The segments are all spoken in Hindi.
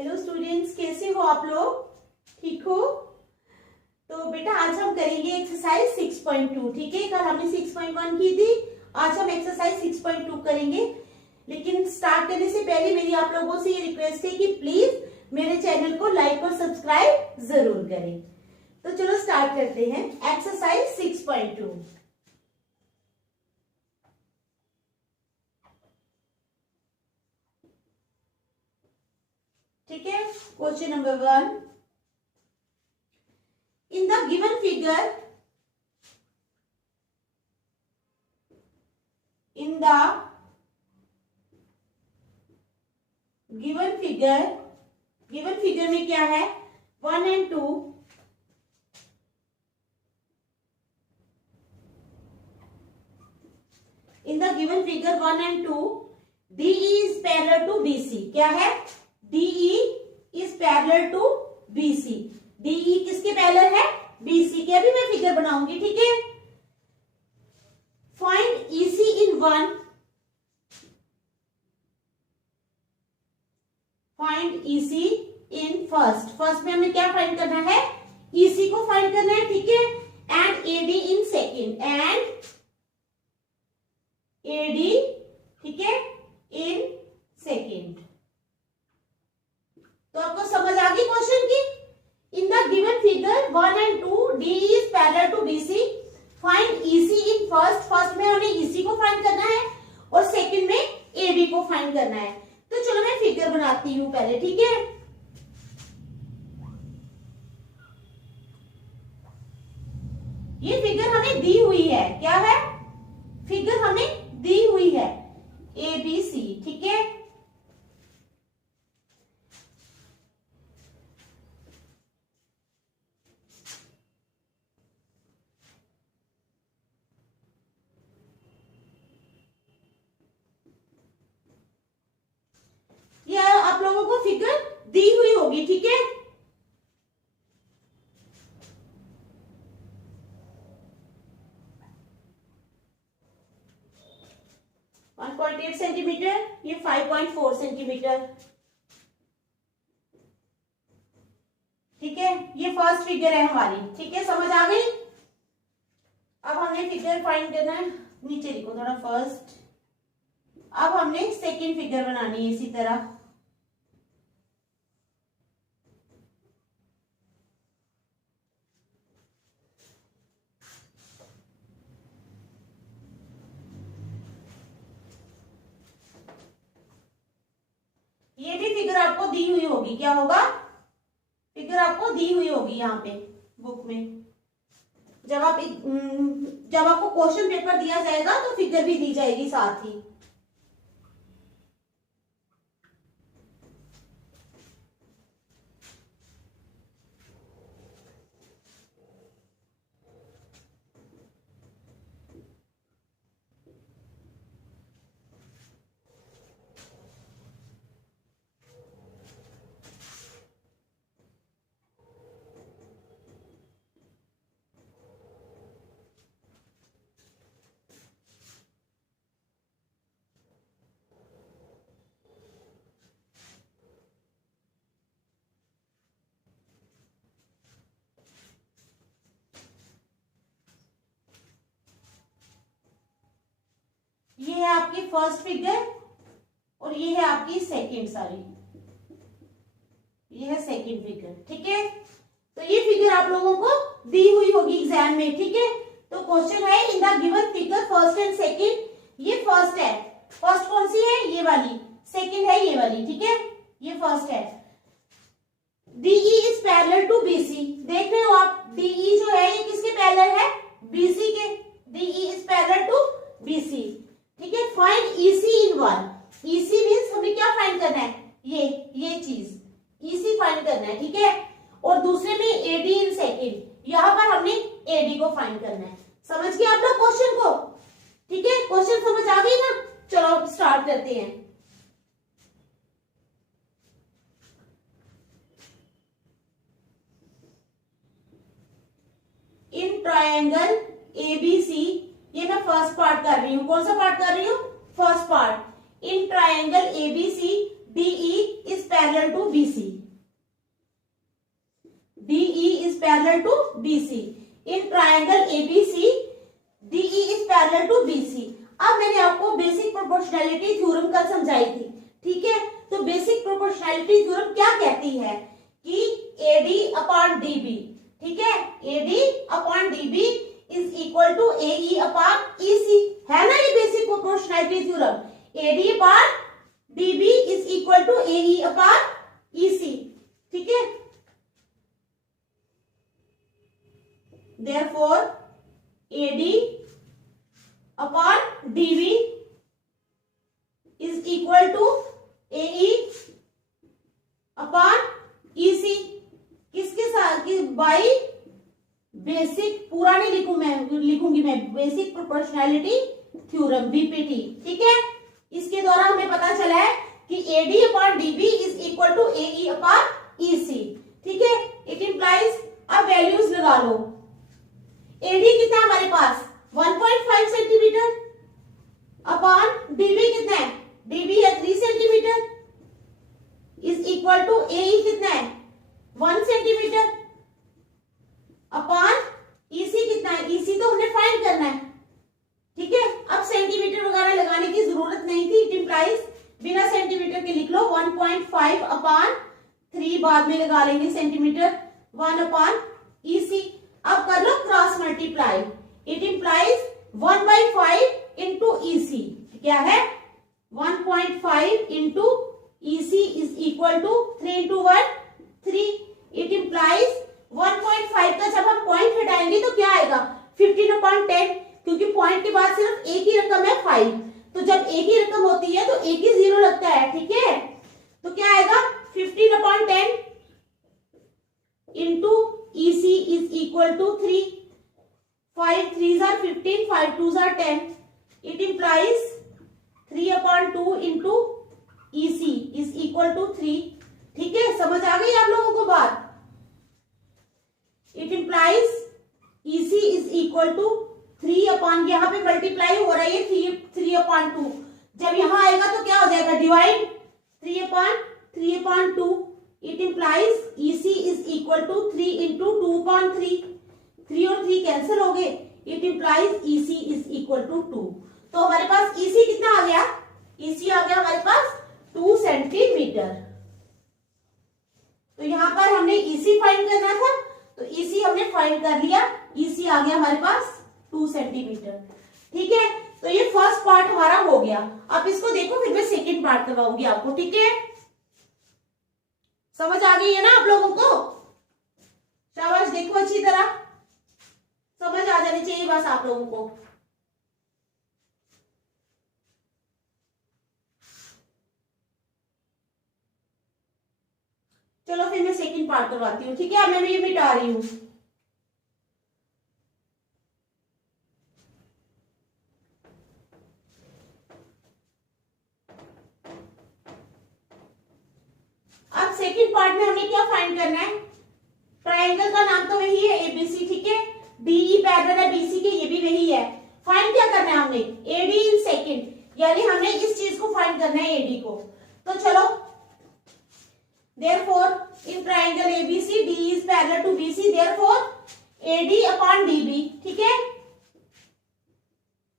हेलो स्टूडेंट्स, कैसे हो आप लोग? ठीक हो? तो बेटा आज हम करेंगे एक्सरसाइज 6.2। ठीक है, कल हमने 6.1 की थी, आज हम एक्सरसाइज 6.2 करेंगे। लेकिन स्टार्ट करने से पहले मेरी आप लोगों से ये रिक्वेस्ट है कि प्लीज मेरे चैनल को लाइक और सब्सक्राइब जरूर करें। तो चलो स्टार्ट करते हैं एक्सरसाइज 6.2। ठीक है, question number 1। In the given figure, given figure में क्या है? 1 and 2 in the given figure 1 and 2 DE is parallel to BC। क्या है? DE is parallel to BC। DE किसके पैरेलल है? BC के। अभी मैं फिगर बनाऊंगी, ठीक है। Find EC in 1, find EC in first में हमें क्या फाइंड करना है? EC को फाइंड करना है, ठीक है। And AD in second, and AD, ठीक है, इन सेकेंड। तो आपको समझ आ गई क्वेश्चन की? इन the given figure 1 and 2 DE is parallel to BC, find EC in first में हमें EC को फाइंड करना है और सेकंड में AD को फाइंड करना है। तो चलो मैं फिगर बनाती हूं पहले, ठीक है। ये फिगर हमें दी हुई है, क्या है? फिगर हमें दी हुई है ABC, ठीक है। या आप लोगों को फिगर दी हुई होगी, ठीक है। वन 1.8 सेंटीमीटर, ये 5.4 सेंटीमीटर, ठीक है। ये फर्स्ट फिगर है हमारी, ठीक है, समझ आ गई। अब हमने फिगर फाइंड करना है, नीचे लिखो थोड़ा फर्स्ट। अब हमने सेकंड फिगर बनानी है इसी तरह। ये भी फिगर आपको दी हुई होगी, क्या होगा? फिगर आपको दी हुई होगी यहाँ पे बुक में। जब आपको क्वेश्चन पेपर दिया जाएगा तो फिगर भी दी जाएगी साथ ही। ये है आपकी फर्स्ट फिगर और ये है आपकी सेकंड, ये है सेकंड फिगर, ठीक है। तो ये फिगर आप लोगों को दी हुई होगी एग्जाम में, ठीक है। तो क्वेश्चन है इन the given figure first and second. ये फर्स्ट है, फर्स्ट कौन सी है? ये वाली। सेकंड है ये वाली, ठीक है। ये फर्स्ट है। DE is parallel to BC। देख रहे हो आप, DE जो है ये किसके पैरेलल है? BC के। DE is parallel to BC, ठीक है। Find EC in 1। EC means हमें क्या फाइंड करना है? ये चीज EC फाइंड करना है, ठीक है। और दूसरे में AD इन सेकंड, यहां पर हमने AD को फाइंड करना है। समझ गए आप लोग क्वेश्चन को? ठीक है, क्वेश्चन समझ आ गई ना? चलो स्टार्ट करते हैं। इन ट्रायंगल ABC, ये मैं फर्स्ट पार्ट कर रही हूँ। कौन सा पार्ट कर रही हूँ? First part. In triangle ABC DE is parallel to BC। Parallel to BC. In triangle ABC DE is parallel to BC. अब मैंने आपको बेसिक प्रोपोर्शनैलिटी थ्योरम कल समझाई थी, ठीक है। तो बेसिक प्रोपोर्शनैलिटी थ्योरम क्या कहती है कि एडी अपॉन डीबी, ठीक है, AD upon DB is equal to AE upon EC, है ना ये basic proportionality theorem. AD upon DB is equal to AE upon EC, ठीक है। Therefore, AD upon DB is equal to AE upon EC। किसके साथ कि बाई बेसिक, पूरा नहीं लिखूंगी मैं बेसिक प्रोपोर्शनैलिटी थ्योरम बीपीटी, ठीक है। इसके द्वारा हमें पता चला है कि AD upon DB is equal to AE upon EC, ठीक है। इट इंप्लाइज, अब वैल्यूज लगा लो। एडी कितना है हमारे पास 1.5 सेंटीमीटर अपॉन डीबी कितना है, डीबी है 3 सेंटीमीटर इज इक्वल टू एई कितना है 1 सेंटीमीटर अपॉन ईसी कितना है, ईसी तो हमने फाइंड करना है, ठीक है। अब सेंटीमीटर वगैरह लगाने की जरूरत नहीं थी। इट इंप्लाइज बिना सेंटीमीटर के लिख लो 1.5 अपॉन 3, बाद में लगा लेंगे सेंटीमीटर, 1 अपॉन ईसी। अब कर लो cross multiply. It implies 1/5 into EC, क्या है 1.5 into EC is equal to 3 into 1 3। It implies 1.5 का जब हम पॉइंट हटाएंगे तो क्या आएगा 15/10, क्योंकि पॉइंट के बाद सिर्फ एक ही रकम है 5, तो जब एक ही रकम होती है तो एक ही जीरो लगता है, ठीक है। तो क्या आएगा 15/10 into EC is equal to 3, 5 3s are 15, 5 2s are 10. It implies 3/2 into EC is equal to 3, ठीक है। समझ आ गई आप लोगों को बात। It implies EC is equal to 3 upon, यहाँ पे मल्टीप्लाई हो रही है 3/2, जब यहाँ आएगा तो क्या हो जाएगा divide 3/2। It implies EC is equal to 3 into 2/3, 3 और 3 कैंसिल हो गए। It implies EC is equal to 2। तो हमारे पास EC कितना आ गया, EC आ गया हमारे पास 2 सेंटीमीटर। तो यहाँ पर हमने EC फाइंड करना था, तो EC हमने फाइंड कर लिया, EC आ गया हमारे पास 2 सेंटीमीटर, ठीक है। तो ये फर्स्ट पार्ट हमारा हो गया। अब इसको देखो, फिर मैं सेकेंड पार्ट करवाऊंगी आपको, ठीक है। समझ आ गई है ना आप लोगों को, शाबाश, देखो अच्छी तरह समझ आ जानी चाहिए बस आप लोगों को। चलो फिर मैं सेकंड पार्ट करवाती हूँ, ठीक है। अब मैं ये मिटा रही हूँ। अब सेकंड पार्ट में हमें क्या फाइंड करना है, ट्रायंगल का नाम तो वही है एबीसी, ठीक है। डीई पैरेलल है बीसी के, ये भी वही है। फाइंड क्या करना है हमने, एडी इन सेकंड, यानी हमने इस चीज को फाइंड करना है एडी को। तो चलो, therefore in triangle ABC DE is parallel to BC, therefore AD upon DB, ठीक है।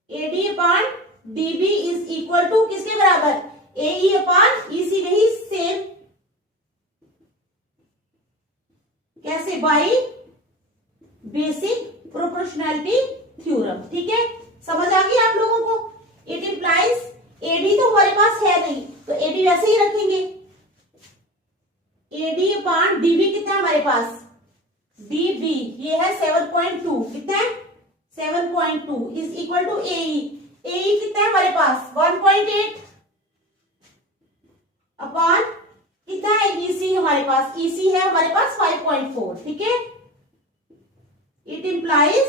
AD upon DB is equal to किसके बराबर, एई अपॉन ईसी, वही सेम, कैसे, बाई बेसिक प्रोपोर्शनैलिटी थ्योरम, ठीक है। समझ आ गई आप लोगों को। इट इंप्लाइज एडी तो हमारे पास है नहीं, तो एडी वैसे ही रखेंगे। एडी अपॉन डीबी कितना है हमारे पास, डीबी ये है 7.2, कितना है 7.2 इज इक्वल टू एई, एई कितना है हमारे पास 1.8 अपॉन कितना है ईसी, हमारे पास ईसी है हमारे पास 5.4, ठीक है। इट इंप्लाइज,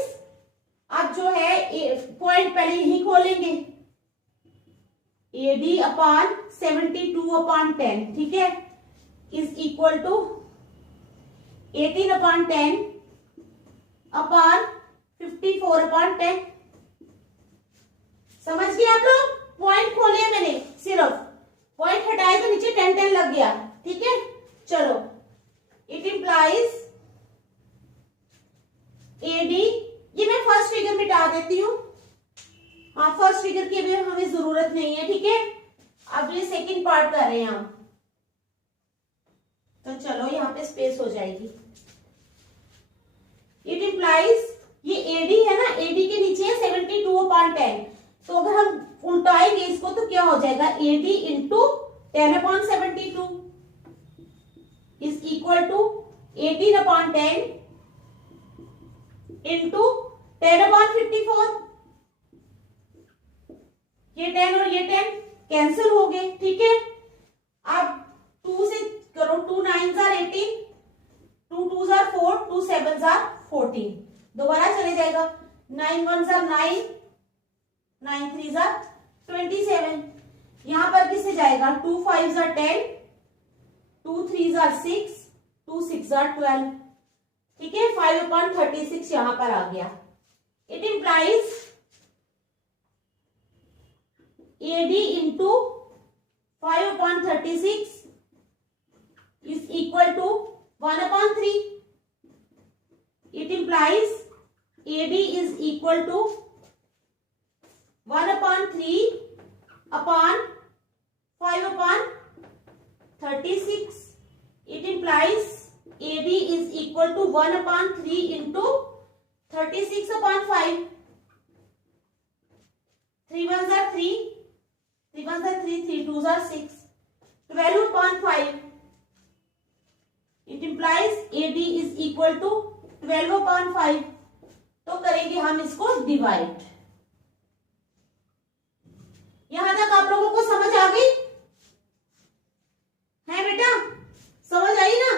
अब जो है पॉइंट पहले यही खोलेंगे, एडी अपॉन 72/10, ठीक है, इज इक्वल टू 18/10 अपॉन 54/10। समझ गए आप लोग, पॉइंट खोले मैंने, सिर्फ पॉइंट हटाए तो नीचे 10 लग गया, ठीक है। चलो, इट इंप्लाइज एडी, ये मैं फर्स्ट फिगर मिटा देती हूँ, हाँ फर्स्ट फिगर की भी हमें जरूरत नहीं है, ठीक है। अब ये सेकंड पार्ट कर रहे हैं हम, तो चलो यहाँ पे स्पेस हो जाएगी। इट इम्प्लाइज, ये एडी है ना, एडी के नीचे है 72/10, तो अगर हम उल्टाएंगे इसको तो क्या हो जाएगा, AD into 10/72 is equal to 18/10 into 10/54। ये 10 और ये 10 कैंसिल हो गए, ठीक है। अब 2 से करो, 2 9s are 18, 2 2s are 4, 2 7s are 14, दोबारा चले जाएगा, 9 1s are 9, 9 3s are 27, यहां पर किससे जाएगा, 2 5s are 10, 2 3s are 6, 2 6s are 12, ठीक है। 5/36 यहां पर आ गया। It implies AD into 5/36 is equal to 1/3. It implies AD is equal to 1/3 upon 5/36. It implies AD is equal to 1/3 into 36/5. 3 1s are 3, 3 1s are 3, 3 2s are 6, 12/5. It implies AD is equal to 12/5. तो करेंगे हम इसको डिवाइड। यहां तक आप लोगों को समझ आ गई है बेटा, समझ आई ना?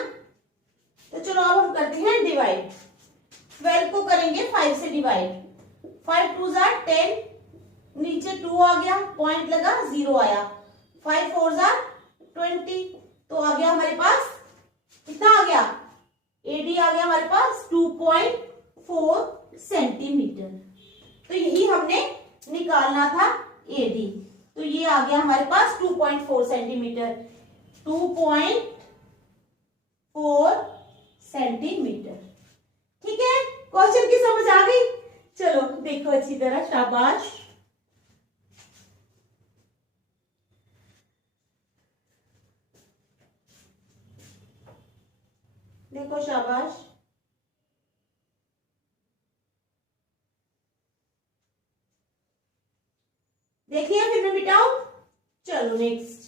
तो चलो अब हम करते हैं डिवाइड। 12 को करेंगे 5 से डिवाइड, 5 2s are 10, नीचे 2 आ गया, पॉइंट लगा, 0 आया, 5 4s are 20, तो आ गया हमारे पास, कितना आ गया, एडी आ गया हमारे पास 2.4 सेंटीमीटर। तो यही हमने निकालना था एडी, तो ये आ गया हमारे पास 2.4 सेंटीमीटर, 2.4 सेंटीमीटर, ठीक है। क्वेश्चन की समझ आ गई? चलो देखो अच्छी तरह, शाबाश। देखो शाबाश। देखिए फिर मैं मिटाऊं, चलो नेक्स्ट।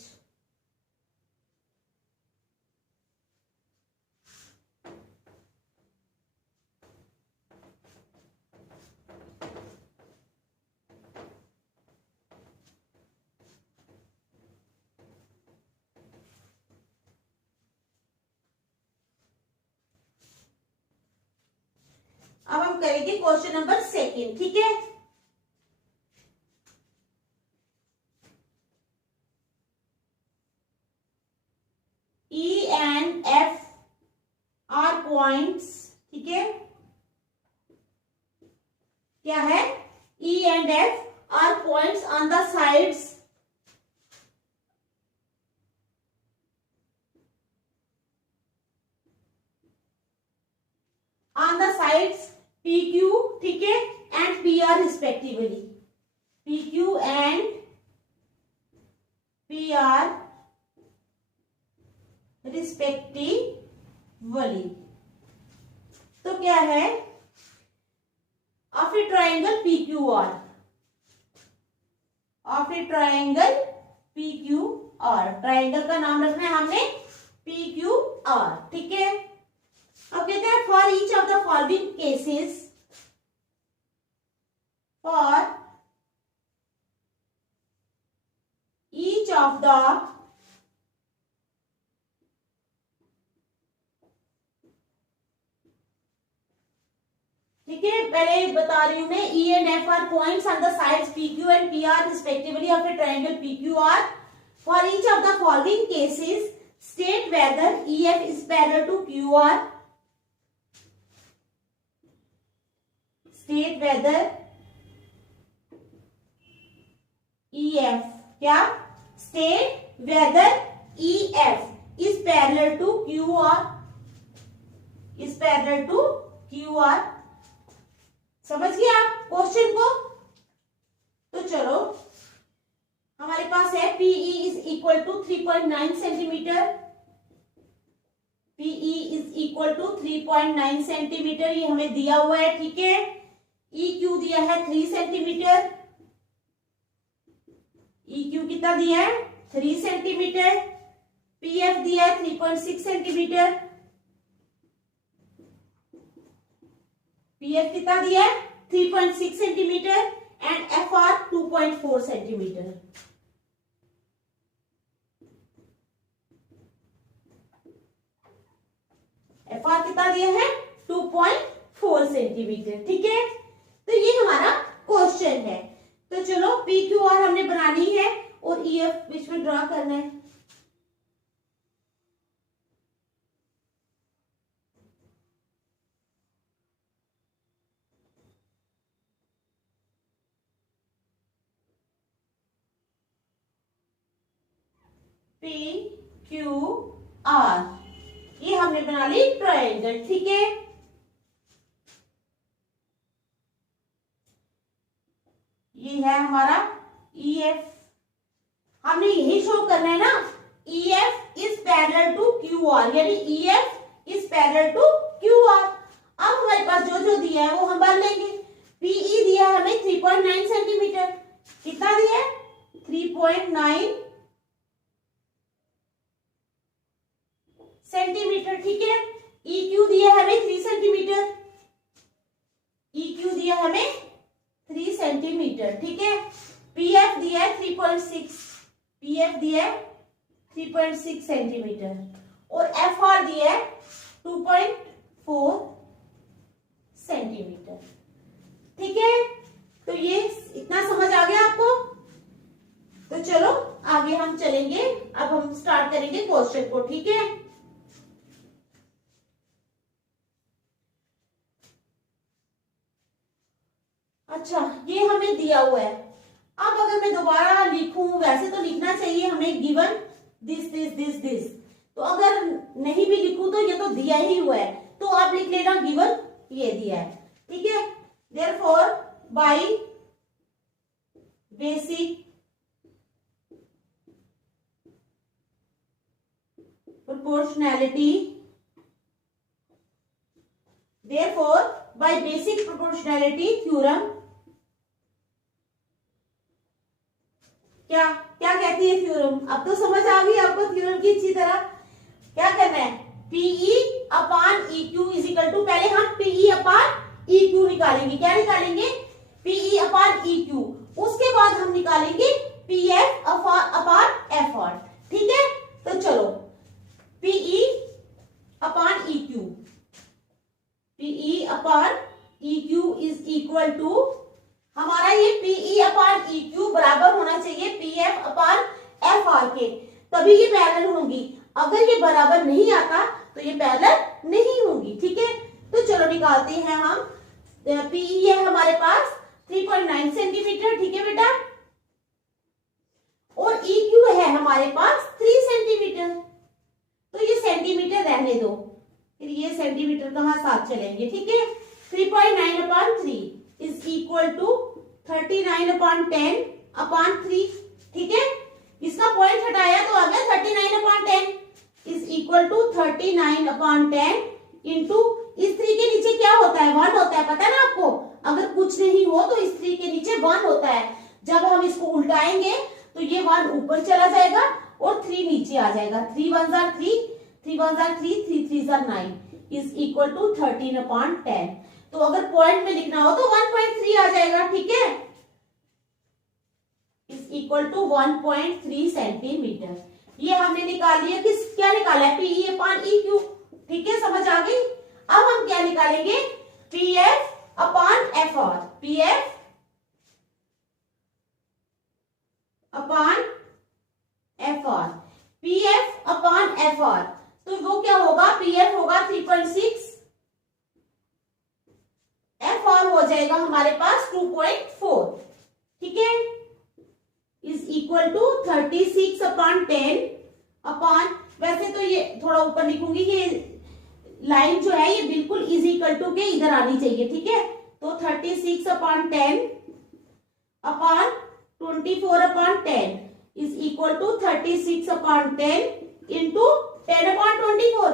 अब हम करेंगे क्वेश्चन नंबर 2, ठीक है। E and F are points, ठीक है। क्या है? E and F are points on the sides PQ, ठीक है, and PR respectively, PQ and PR respectively. तो क्या है, of A triangle PQR, of A triangle PQR, triangle का नाम रखना है हमने PQR, ठीक है। अब कहते हैं for each of the following cases, for each of the ठीक है, पहले बता रही हूं मैं, E and F are points on the sides PQ and PR respectively of a triangle PQR. For each of the following cases, state whether EF is parallel to QR. State whether EF, क्या? State whether EF is parallel to QR. Is parallel to QR. समझ गए आप क्वेश्चन को? तो चलो हमारे पास है PE is equal to 3.9 centimetre. PE is equal to 3.9 centimetre, ये हमें दिया हुआ है, ठीक है। EQ दिया है 3 सेंटीमीटर। EQ कितना दिया है? 3 सेंटीमीटर। PF दिया है 3.6 सेंटीमीटर। PF कितना दिया है? 3.6 centimetre and FR 2.4 centimetre. FR कितना दिया है? 2.4 सेंटीमीटर, ठीक है। तो ये हमारा क्वेश्चन है। तो चलो PQR हमने बनानी है और EF बीच में ड्रा करना है। PQR ये हमने बना ली ट्रायंगल, ठीक है। ये है हमारा EF। हमने यही शो करना है ना, EF is parallel to QR, यानी EF is parallel to QR। अब हमारे पास जो जो दिया है वो हम भर लेंगे। PE दिया है हमें 3.9 सेंटीमीटर। कितना दिया है? 3.9 सेंटीमीटर, ठीक है। EQ दिया हमें 3 सेंटीमीटर। EQ दिया हमें 3 सेंटीमीटर, ठीक है। PF दिया है 3.6, PF दिया है 3.6 सेंटीमीटर और FR दिया है 2.4 सेंटीमीटर, ठीक है। तो ये इतना समझ आ गया आपको? तो चलो आगे हम चलेंगे। अब हम स्टार्ट करेंगे क्वेश्चन को, ठीक है। अच्छा, ये हमें दिया हुआ है। अब अगर मैं दोबारा लिखूं, वैसे तो लिखना चाहिए हमें given this this this this, तो अगर नहीं भी लिखूं तो ये तो दिया ही हुआ है, तो आप लिख लेना गिवन ये दिया है, ठीक है। Therefore by basic proportionality, therefore by basic proportionality theorem, क्या क्या कहती है थ्योरम? अब तो समझ आ गई आपको थ्योरम की अच्छी तरह। क्या करना है? PE upon EQ is equal to, पहले हम PE अपान EQ निकालेंगे। क्या निकालेंगे? PE upon EQ। उसके बाद हम निकालेंगे PF अपान FR, ठीक है। तो चलो PE upon EQ, PE upon EQ is equal to, हमारा ये PE अपान EQ बराबर होना चाहिए PF अपान FR के, तभी ये पैरेलल होंगी। अगर ये बराबर नहीं आता तो ये पैरेलल नहीं होंगी, ठीक है। तो चलो निकालते हैं हम। PE है हमारे पास 3.9 सेंटीमीटर, ठीक है बेटा, और EQ है हमारे पास 3 सेंटीमीटर। तो ये सेंटीमीटर रहने दो, फिर ये सेंटीमीटर कहाँ साथ चलेंगे, ठीक है। 3.9 अपान 3 इज इक्वल टू 39 अपान 10 अपान 3, ठीक है। इसका पॉइंट हटाया तो आ गया 39 upon 10 is equal to 39 upon 10 into इस 3 के नीचे क्या होता है? 1 होता है, पता है ना आपको। अगर कुछ नहीं हो तो इस 3 के नीचे 1 होता है। जब हम इसको उल्टाएंगे तो ये 1 ऊपर चला जाएगा और 3 नीचे आ जाएगा। 3 1 जार 3, 3 1 जार 3, 3 3 जार 9 इज इक्वल टू 13 अपान 10। तो अगर पॉइंट में लिखना हो तो 1.3 आ जाएगा, ठीक है, इज इक्वल टू 1.3 सेंटीमीटर। ये हमने निकाल लिया। क्या निकाला है? PE अपान EQ, ठीक है, समझ आ गई। अब हम क्या निकालेंगे? PF अपान FR, PF अपान FR, PF अपान FR, तो वो क्या होगा? PF होगा 3.6, FR हो जाएगा हमारे पास 2.4, ठीक है, इज इक्वल टू 36 अपान 10 अपान, वैसे तो ये थोड़ा ऊपर लिखूंगी, ये लाइन जो है ये बिल्कुल इज इक्वल टू के इधर आनी चाहिए, ठीक है। तो 36/10 upon 24/10 is equal to 36/10 into 10/24।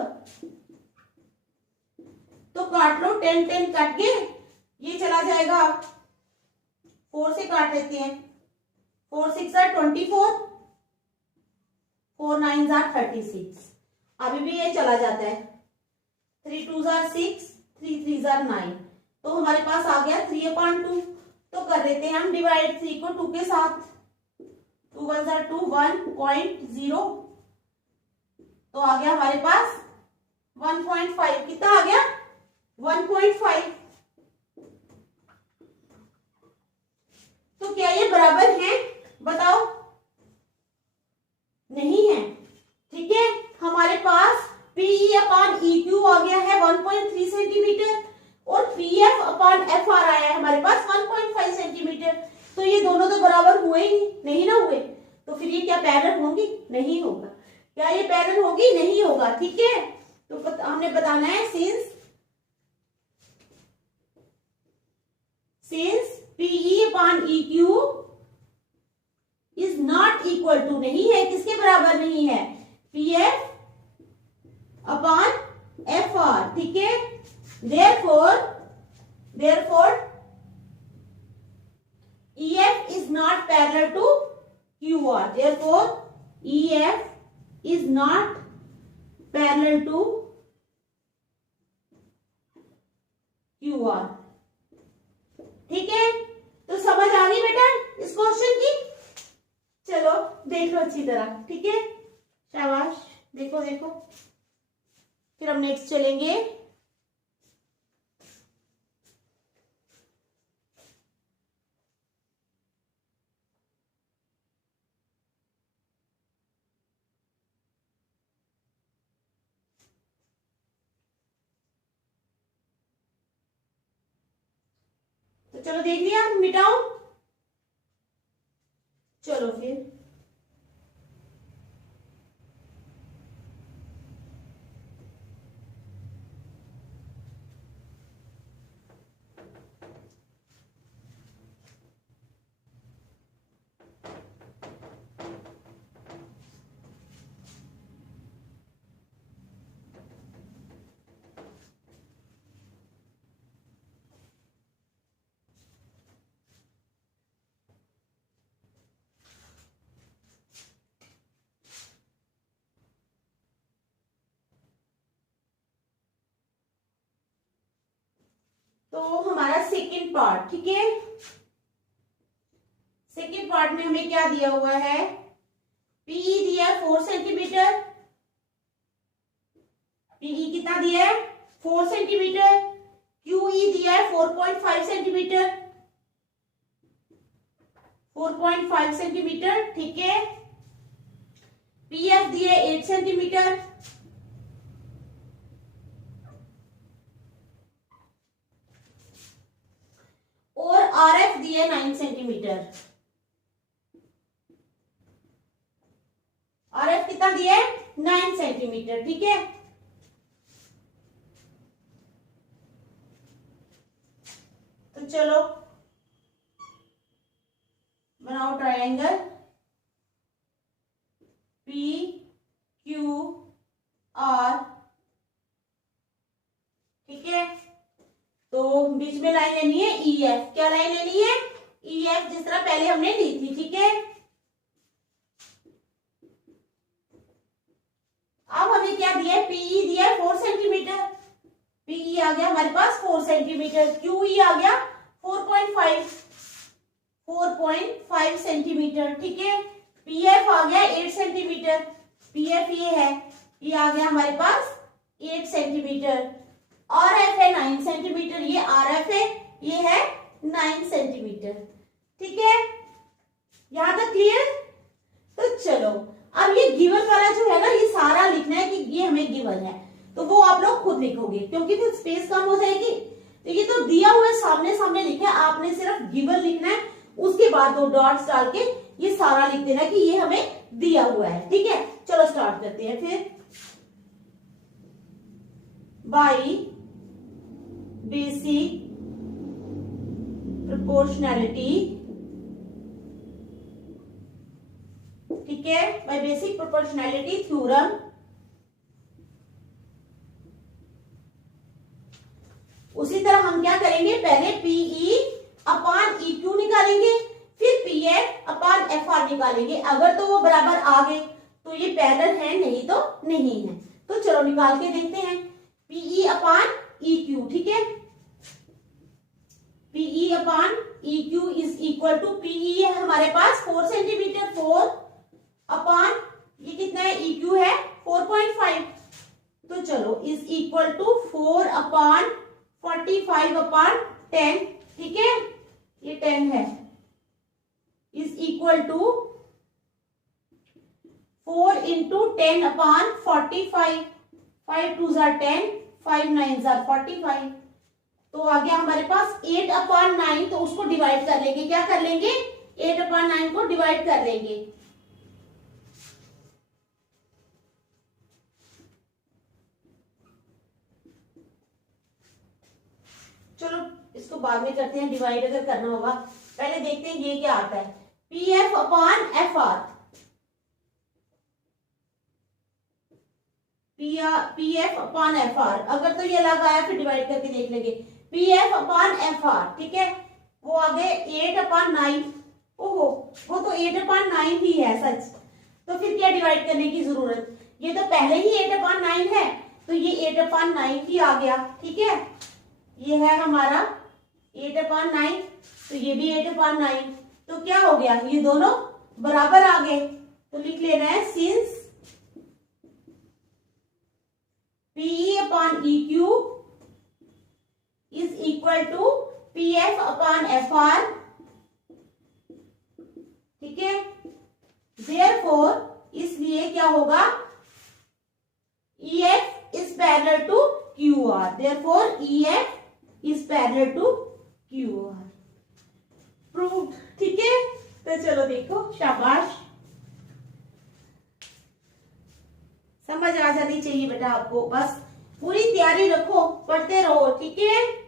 तो काट लो, 10 10 काट के ये चला जाएगा, 4 से काट लेते हैं, 4 6 24, 4 9 36, अभी भी ये चला जाता है, 3 2 6, 3 3 9, तो हमारे पास आ गया 3/2। तो कर देते हैं हम डिवाइड 3 को 2 के साथ, 2 1 2, 1.0, तो आ गया हमारे पास 1.5। कितना आ गया? 1.5। तो क्या ये बराबर है? बताओ। नहीं है, ठीक है। हमारे पास PE/EQ आ गया है 1.3 सेंटीमीटर और PF/F आ रहा है हमारे पास 1.5 सेंटीमीटर। तो ये दोनों तो बराबर हुए ही नहीं ना हुए, तो फिर ये क्या पैरेलल होंगी? नहीं होगा। क्या ये पैरेलल होगी? नहीं होगा, ठीक है। तो हमने बताना है since PE/EQ is not equal to, नहीं है, किसके बराबर नहीं है? PF/FR, ठीक है। therefore EF is not parallel to QR, therefore EF is not parallel to QR, ठीक है। तो समझ आ गई बेटा इस क्वेश्चन की? चलो देख लो अच्छी तरह, ठीक है, शाबाश। देखो देखो, फिर हम नेक्स्ट चलेंगे। तो चलो देख लिया, मिटाओ। चलो फिर तो हमारा सेकंड पार्ट, ठीक है। सेकंड पार्ट में हमें क्या दिया हुआ है? PE दिया है 4 सेंटीमीटर, PE कितना दिया है? 4 सेंटीमीटर। QE दिया है 4.5 सेंटीमीटर, 4.5 सेंटीमीटर, ठीक है। PF दिया है 8 सेंटीमीटर, और RF दिया 9 सेंटीमीटर। RF कितना दिया है? 9 सेंटीमीटर, ठीक है। तो चलो बनाओ ट्रायंगल PQR, ठीक है। तो बीच में लाइन लेनी है EF। क्या लाइन लेनी है? EF, जिस तरह पहले हमने ली थी, ठीक है। अब हमें क्या दिया है? PE दिया है 4 सेंटीमीटर, PE आ गया हमारे पास 4 सेंटीमीटर, QE आ गया 4.5 सेंटीमीटर, ठीक है। PF आ गया 8 सेंटीमीटर, PF ये है, ये आ गया हमारे पास 8 सेंटीमीटर। RF है 9 सेंटीमीटर, ये RF है, ये है 9 सेंटीमीटर, ठीक है। यहां तक क्लियर? तो चलो अब ये गिवन वाला जो है ना, ये सारा लिखना है कि ये हमें गिवन है, तो वो आप लोग खुद लिखोगे क्योंकि फिर स्पेस कम हो जाएगी। तो ये तो दिया हुआ है, सामने सामने लिखा है, आपने सिर्फ गिवन लिखना है, उसके बाद 2 डॉट्स डाल के ये सारा लिख देना कि ये हमें दिया हुआ है, ठीक है। चलो स्टार्ट करते हैं फिर। बाई बेसिक प्रोपोर्शनैलिटी, ठीक है, बाय बेसिक प्रोपोर्शनैलिटी थ्योरम। उसी तरह हम क्या करेंगे, पहले पीई अपान ई क्यू निकालेंगे, फिर P F upon F are निकालेंगे। अगर तो वो बराबर आ गए तो ये पैरेलल है, नहीं तो नहीं है। तो चलो निकाल के देखते हैं। पीई अपान ई क्यू, ठीक है, PE upon E Q is equal to, PE है हमारे पास 4 सेंटीमीटर, 4 अपान ये कितना है, ई क्यू है 4.5, तो चलो is equal to 4 upon 45 upon 10, ठीक है, ये 10 है, is equal to 4 into 10 upon 45, 5 2 जार 10, 5 9 जार 45, तो आ गया हमारे पास 8 अपान 9, तो उसको डिवाइड कर लेंगे, क्या कर लेंगे, 8 अपान 9 को डिवाइड कर लेंगे। चलो इसको बाद में करते हैं डिवाइड, अगर करना होगा। पहले देखते हैं ये क्या आता है, P F upon F are, P F upon F are, अगर तो ये अलग आया फिर डिवाइड करके देख लेंगे। P F upon F R, ठीक है, वो आ गए 8 अपान 9, ओहो वो तो 8 अपान 9 ही है सच, तो फिर क्या डिवाइड करने की जरूरत, ये तो पहले ही 8 अपान 9 है, तो ये 8 अपान 9 ही आ गया, ठीक है, ये है हमारा 8 अपान 9, तो ये भी 8 अपान 9, तो क्या हो गया, ये दोनों बराबर आ गए। तो लिख लेना है since PE upon E Q is equal to P F upon F R, ठीक है, देयरफॉर इसलिए क्या होगा, E F is parallel to Q R, therefore E F is parallel to Q R, proved, ठीक है। तो चलो देखो, शाबाश, समझ आ जानी चाहिए बेटा आपको, बस पूरी तैयारी रखो, पढ़ते रहो, ठीक है।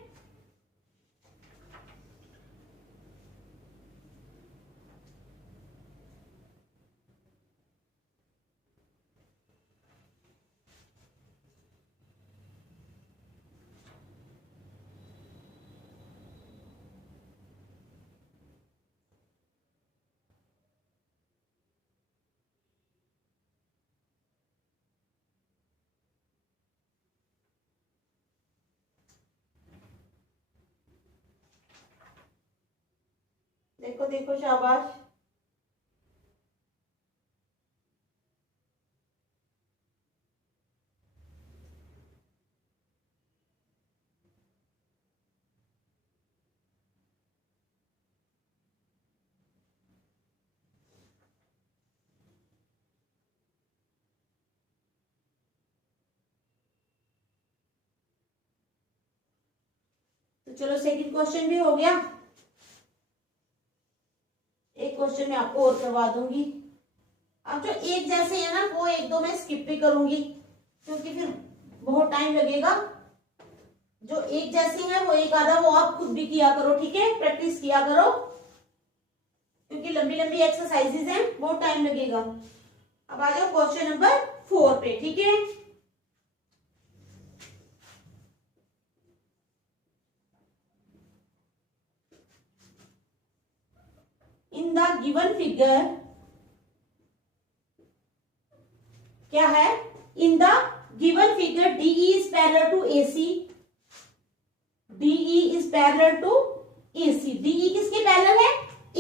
देखो देखो, शाबाश, तो चलो सेकंड क्वेश्चन भी हो गया। एक क्वेश्चन मैं आपको और करवा दूंगी। अब जो एक जैसे है ना, वो एक दो मैं स्किप भी करूंगी क्योंकि फिर बहुत टाइम लगेगा। जो एक जैसे हैं वो एक आधा वो आप खुद भी किया करो, ठीक है, प्रैक्टिस किया करो, क्योंकि लंबी लंबी एक्सरसाइजेज हैं, बहुत टाइम लगेगा। अब आ जाओ क्वेश्चन नंबर 4 पे, ठीक है। इन द गिवन फिगर, क्या है, इन the given figure DE is parallel to AC, DE is parallel to AC, DE किसके पैरेलल है,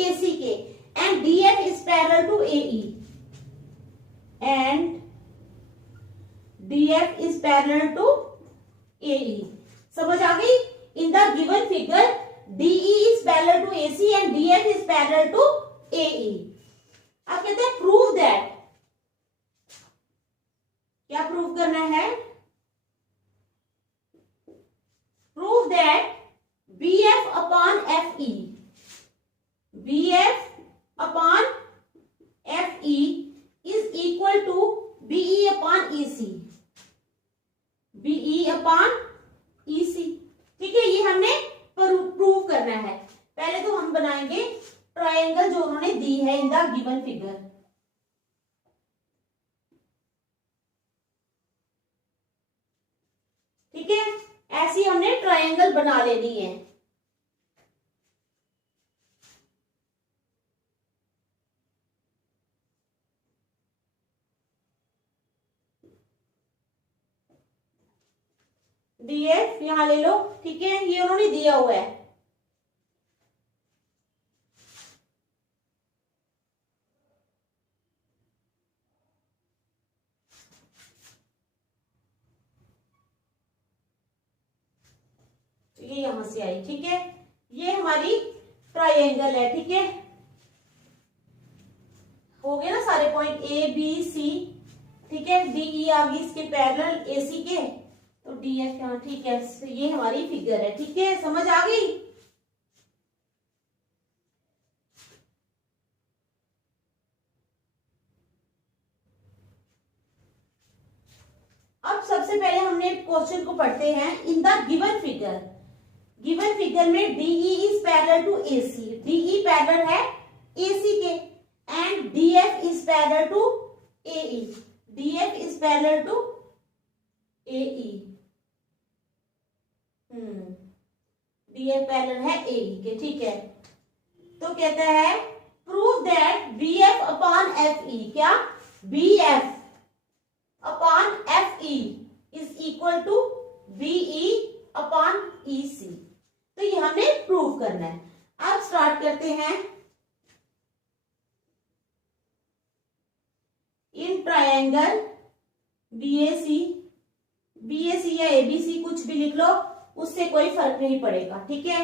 AC के, and DF is parallel to AE, and DF is parallel to AE, समझ आ गई। इन the given figure DE is parallel to AC and DF is parallel to AE। अब कहते हैं प्रूव दैट, क्या प्रूव करना है, prove that BF upon FE, BF upon FE is equal to BE upon EC, BE upon EC, ठीक है, ये हमने प्रूव करना है। पहले तो हम बनाएंगे ट्रायंगल जो उन्होंने दी है इन द गिवन फिगर। ठीक है, ऐसी हमने ट्रायंगल बना लेनी है। डीएफ यहां ले लो। ठीक है, ये उन्होंने दिया हुआ है। ये यहां से आई। ठीक है, ये हमारी ट्रायंगल है। ठीक है, हो गए ना सारे पॉइंट ए बी सी। ठीक है, डी ई आ गई इसके पैरेलल ए सी के, तो डी एफ यहाँ। ठीक है, तो ये हमारी फिगर है। ठीक है, समझ आ गई। अब सबसे पहले हमने क्वेश्चन को पढ़ते हैं। In the given figure, given figure में DE is parallel to AC. DE parallel है एसी के and DF is parallel to AE. DF is parallel to AE. DF parallel है एई के। ठीक है, तो कहता है prove that BF upon F E. क्या? BF upon F E is equal to BE upon EC. तो ये हमें प्रूव करना है। अब स्टार्ट करते हैं। इन ट्रायंगल बीएसी, बीएसी या एबीसी कुछ भी लिख लो, उससे कोई फर्क नहीं पड़ेगा। ठीक है,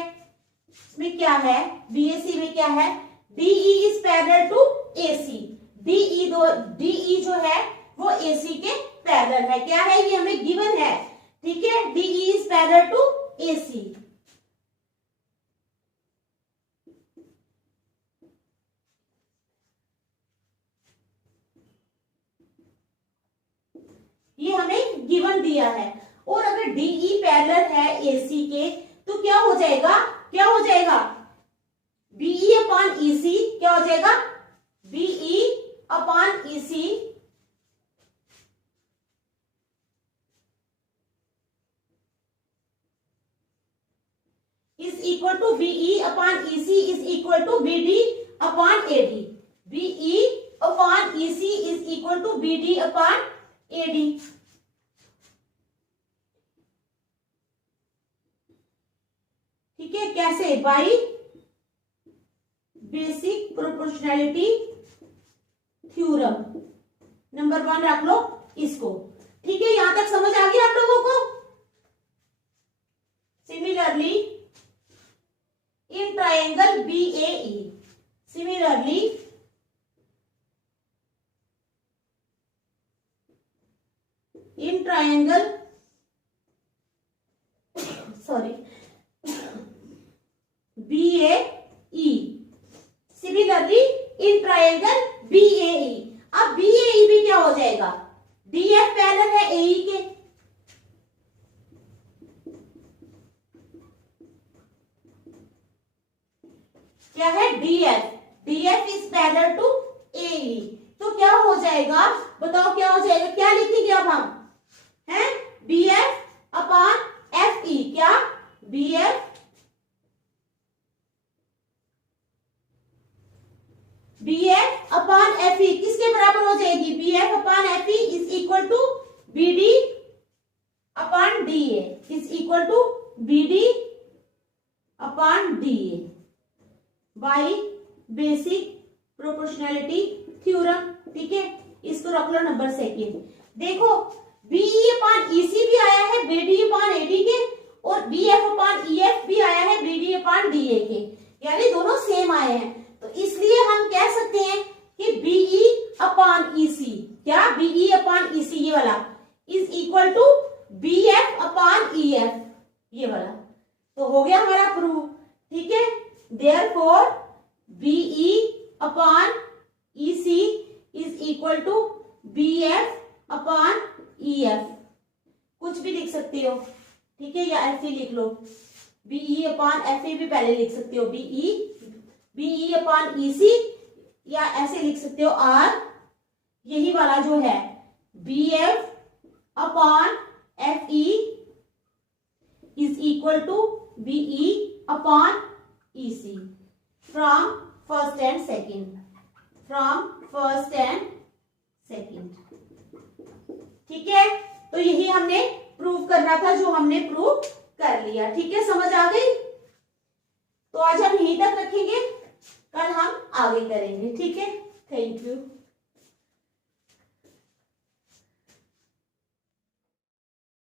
इसमें क्या है, बीएसी में क्या है, DE is parallel to AC. DE जो है वो एसी के पैरेलल है। क्या है ये, हमें गिवन है। ठीक है, DE is parallel to AC. ये हमें गिवन दिया है। और अगर डीई पैरेलल है एसी के तो क्या हो जाएगा, क्या हो जाएगा, बीई अपॉन ईसी। क्या हो जाएगा, BE upon EC is equal to BE upon EC is equal to BD upon AD. BE upon EC is equal to BD upon AD. ठीक है, कैसे, by basic proportionality theorem. Number 1 रख लो इसको। ठीक है, यहां तक समझ आ गया आप लोगों को। Similarly in triangle BAE, similarly in triangle BAE, similarly in triangle BAE। अब BAE भी क्या हो जाएगा, DF पैरेलल है AE के। क्या है, DF is parallel to AE। तो क्या हो जाएगा, बताओ क्या हो जाएगा, क्या लिखेंगे अब हम, है BF अपॉन FE। क्या, BF अपॉन FE किसके बराबर हो जाएगी, BF upon FE is equal to BD upon DA is equal to BD upon DA by basic proportionality theorem. ठीक है, इसको रख लो नंबर 2। देखो BE अपॉन EC भी आया है BD अपॉन AD के, और BF अपॉन EF भी आया है BD अपॉन DA के, यानी दोनों सेम आए हैं। तो इसलिए हम कह सकते हैं कि BE अपॉन EC, क्या, BE अपॉन EC ये वाला is equal to BF upon EF ये वाला। तो हो गया हमारा प्रूफ। ठीक है, therefore BE upon EC is equal to BF upon EF। कुछ भी लिख सकते हो। ठीक है, या ऐसे लिख लो। बीई अपॉन एफ ई भी पहले लिख सकते हो, बीई अपॉन ईसी, या ऐसे लिख सकते हो आर, यही वाला जो है B F upon F E is equal to BE upon EC from first and second, ठीक है। तो यही हमने प्रूव करना था, जो हमने प्रूव कर लिया। ठीक है, समझ आ गई। तो आज हम यहीं तक रखेंगे, कल हम आगे करेंगे। ठीक है, थैंक यू।